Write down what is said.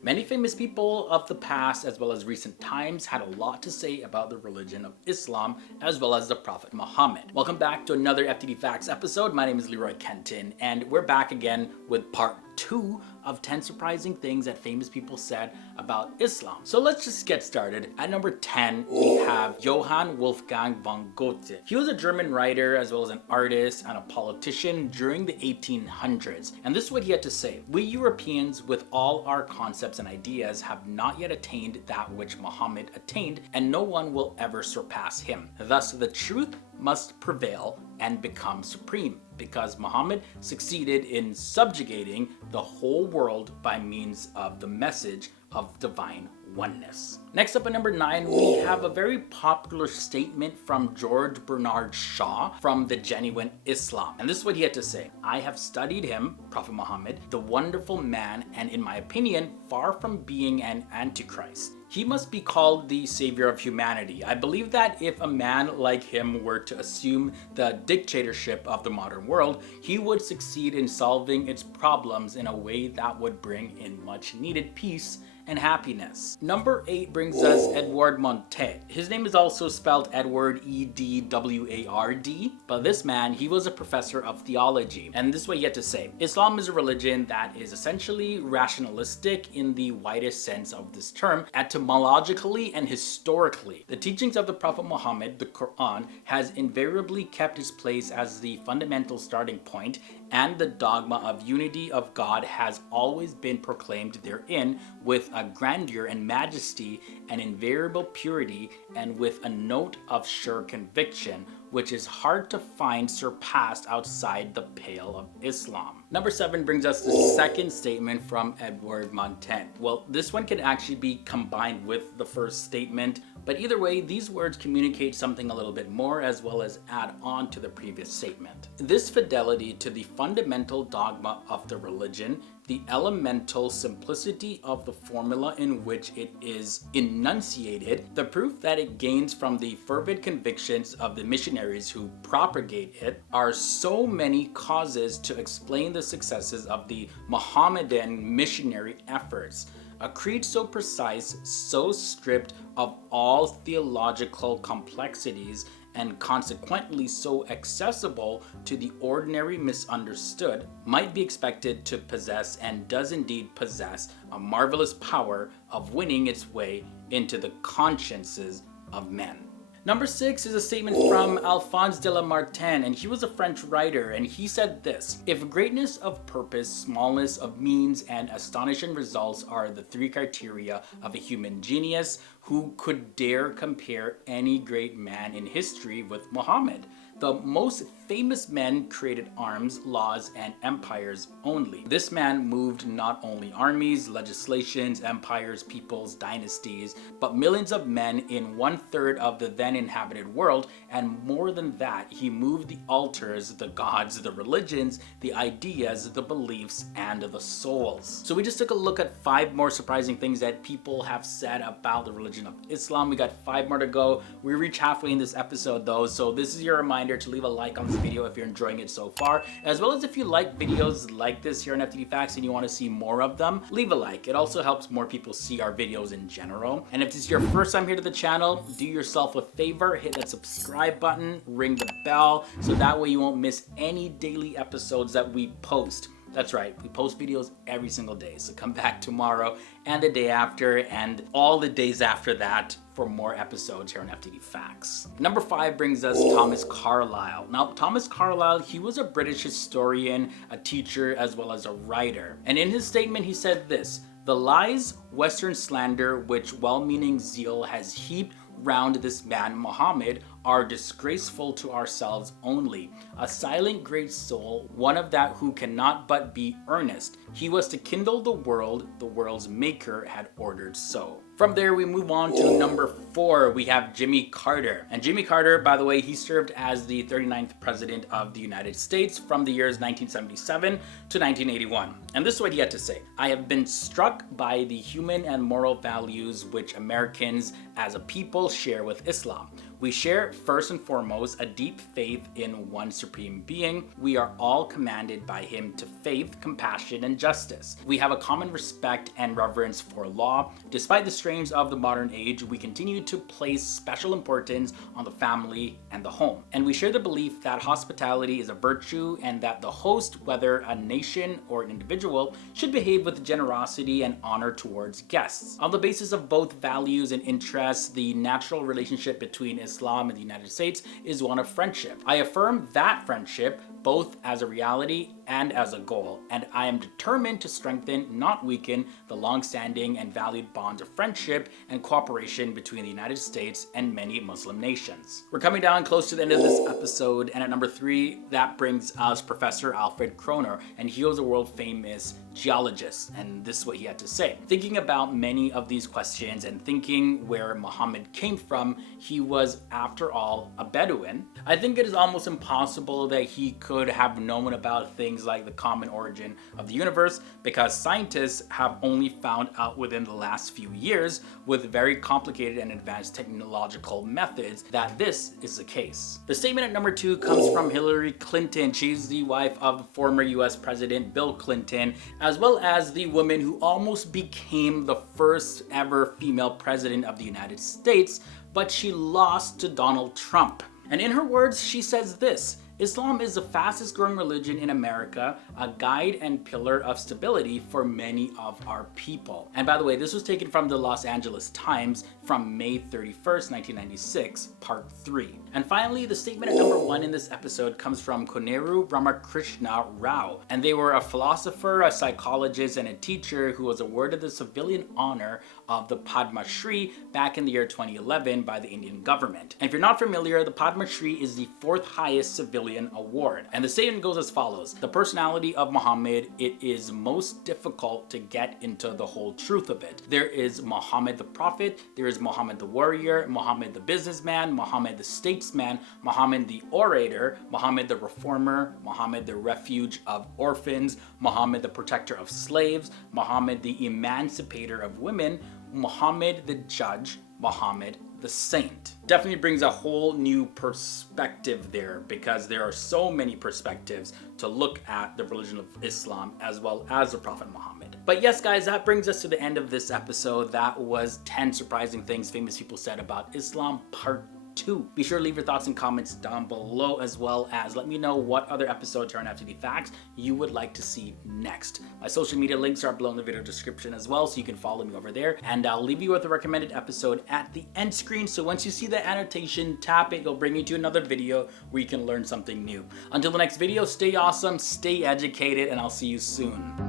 Many famous people of the past as well as recent times had a lot to say about the religion of Islam as well as the Prophet Muhammad. Welcome back to another FTD Facts episode. My name is Leroy Kenton and we're back again with part 2 of 10 surprising things that famous people said about Islam. So let's just get started. At number 10, we have Johann Wolfgang von Goethe. He was a German writer as well as an artist and a politician during the 1800s. And this is what he had to say. We Europeans, with all our concepts and ideas, have not yet attained that which Muhammad attained, and no one will ever surpass him. Thus, the truth must prevail and become supreme, because Muhammad succeeded in subjugating the whole world by means of the message of divine oneness. Next up at number 9, we have a very popular statement from George Bernard Shaw from The Genuine Islam. And this is what he had to say. I have studied him, Prophet Muhammad, the wonderful man, and in my opinion, far from being an antichrist. He must be called the savior of humanity. I believe that if a man like him were to assume the dictatorship of the modern world, he would succeed in solving its problems in a way that would bring in much needed peace and happiness. Number 8 brings us Edouard Montet. His name is also spelled Edward, E-D-W-A-R-D, but this man, he was a professor of theology. And this is what he had to say. Islam is a religion that is essentially rationalistic in the widest sense of this term, etymologically and historically. The teachings of the Prophet Muhammad, the Quran, has invariably kept its place as the fundamental starting point, and the dogma of unity of God has always been proclaimed therein with a grandeur and majesty and invariable purity, and with a note of sure conviction, which is hard to find surpassed outside the pale of Islam. Number 7 brings us the second statement from Edouard Montet. Well, this one can actually be combined with the first statement, but either way, these words communicate something a little bit more as well as add on to the previous statement. This fidelity to the fundamental dogma of the religion, the elemental simplicity of the formula in which it is enunciated, the proof that it gains from the fervent convictions of the missionaries who propagate it, are so many causes to explain the successes of the Mohammedan missionary efforts. A creed so precise, so stripped of all theological complexities, and consequently so accessible to the ordinary misunderstood, might be expected to possess, and does indeed possess, a marvelous power of winning its way into the consciences of men. Number 6 is a statement from Alphonse de Lamartine, and he was a French writer, and he said this: if greatness of purpose, smallness of means, and astonishing results are the 3 criteria of a human genius, who could dare compare any great man in history with Muhammad? The most famous men created arms, laws, and empires only. This man moved not only armies, legislations, empires, peoples, dynasties, but millions of men in 1/3 of the then inhabited world, and more than that, he moved the altars, the gods, the religions, the ideas, the beliefs, and the souls. So we just took a look at 5 more surprising things that people have said about the religion of Islam. We got 5 more to go. We reached halfway in this episode though, so this is your reminder to leave a like on this video if you're enjoying it so far, as well as if you like videos like this here on FTD Facts and you want to see more of them, leave a like. It also helps more people see our videos in general. And if this is your first time here to the channel, do yourself a favor, hit that subscribe button, ring the bell, so that way you won't miss any daily episodes that we post. That's right, we post videos every single day, so come back tomorrow and the day after and all the days after that for more episodes here on FTD Facts. Number 5 brings us Thomas Carlyle. Now, Thomas Carlyle, he was a British historian, a teacher, as well as a writer. And in his statement, he said this: the lies, Western slander, which well-meaning zeal has heaped round this man Muhammad are disgraceful to ourselves only. A silent great soul, one of that who cannot but be earnest. He was to kindle the world's maker had ordered so. From there, we move on to number 4. We have Jimmy Carter. And Jimmy Carter, by the way, he served as the 39th president of the United States from the years 1977 to 1981. And this is what he had to say: I have been struck by the human and moral values which Americans as a people share with Islam. We share, first and foremost, a deep faith in one supreme being. We are all commanded by him to faith, compassion, and justice. We have a common respect and reverence for law. Despite the strains of the modern age, we continue to place special importance on the family and the home. And we share the belief that hospitality is a virtue and that the host, whether a nation or an individual, should behave with generosity and honor towards guests. On the basis of both values and interests, the natural relationship between Islam and the United States is one of friendship. I affirm that friendship both as a reality and as a goal, and I am determined to strengthen, not weaken, the long-standing and valued bonds of friendship and cooperation between the United States and many Muslim nations. We're coming down close to the end of this episode, and at number 3, that brings us Professor Alfred Kroner, and he was a world-famous geologist, and this is what he had to say. Thinking about many of these questions and thinking where Muhammad came from, he was, after all, a Bedouin. I think it is almost impossible that he could have known about things like the common origin of the universe, because scientists have only found out within the last few years with very complicated and advanced technological methods that this is the case. The statement at number 2 comes from Hillary Clinton. She's the wife of the former US President Bill Clinton, as well as the woman who almost became the first ever female president of the United States, but she lost to Donald Trump. And in her words, she says this: Islam is the fastest growing religion in America, a guide and pillar of stability for many of our people. And by the way, this was taken from the Los Angeles Times from May 31st, 1996, part 3. And finally, the statement at number 1 in this episode comes from Koneru Ramakrishna Rao. And they were a philosopher, a psychologist, and a teacher who was awarded the civilian honor of the Padma Shri back in the year 2011 by the Indian government. And if you're not familiar, the Padma Shri is the 4th highest civilian award. And the statement goes as follows: the personality of Muhammad, it is most difficult to get into the whole truth of it. There is Muhammad the prophet, there is Muhammad the warrior, Muhammad the businessman, Muhammad the statesman, Muhammad the orator, Muhammad the reformer, Muhammad the refuge of orphans, Muhammad the protector of slaves, Muhammad the emancipator of women, Muhammad the judge, Muhammad the saint. Definitely brings a whole new perspective there, because there are so many perspectives to look at the religion of Islam as well as the Prophet Muhammad. But yes, guys, that brings us to the end of this episode. That was 10 surprising things famous people said about Islam, part 2. Be sure to leave your thoughts and comments down below, as well as let me know what other episodes or FTD facts you would like to see next. My social media links are below in the video description as well, so you can follow me over there. And I'll leave you with a recommended episode at the end screen, so once you see the annotation, tap it. It'll bring you to another video where you can learn something new. Until the next video, stay awesome, stay educated, and I'll see you soon.